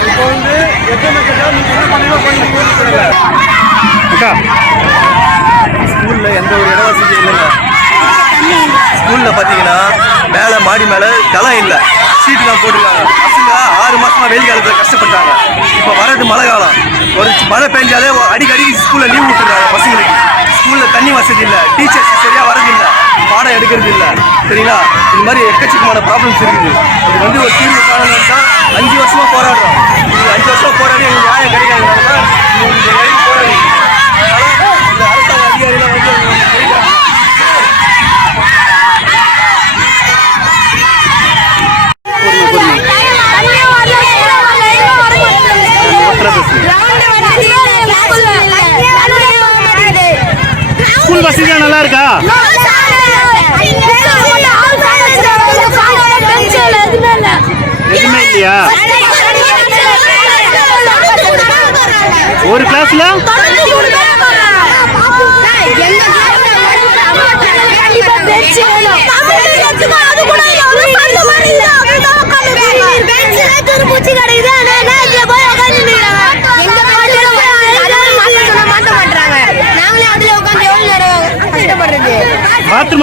இப்போ வந்து எத்தனை கேட்டா நீங்க என்ன பண்ணுவீங்க பண்ணுவீங்கன்னு தெரியல அக்கா ஸ்கூலில் எந்த ஒரு இட இல்லைங்க. ஸ்கூலில் பார்த்தீங்கன்னா மேலே மாடி மேலே தளம் இல்லை. சீட்டுலாம் போட்டுருக்காங்க. பசங்க ஆறு மாதமாக வெயில் காலத்தில் கஷ்டப்பட்டாங்க. இப்போ வர்றது மழை காலம். ஒரு மழை பெஞ்சாலே ஒரு அடிக்கடி ஸ்கூலில் லீவ் விட்டுறாங்க பசங்களுக்கு. ஸ்கூலில் தண்ணி வசதி இல்லை. டீச்சர்ஸ் சரியாக வரது பாடம் எடுக்கிறது இல்லை. சரிங்களா? இது மாதிரி எக்கச்சக்கமான ப்ராப்ளம்ஸ் இருக்குது. இது வந்து ஒரு தீர்வு காரணம் தான் அஞ்சு வருஷமாக போராடுறோம். இது அஞ்சு வருஷமாக போராடி எங்களுக்கு நியாயம் கிடைக்கும் ஸ்கூல் நல்லா இருக்கா எதுவுமே இல்லையா? ஒரு கிளாஸ்ல பூச்சி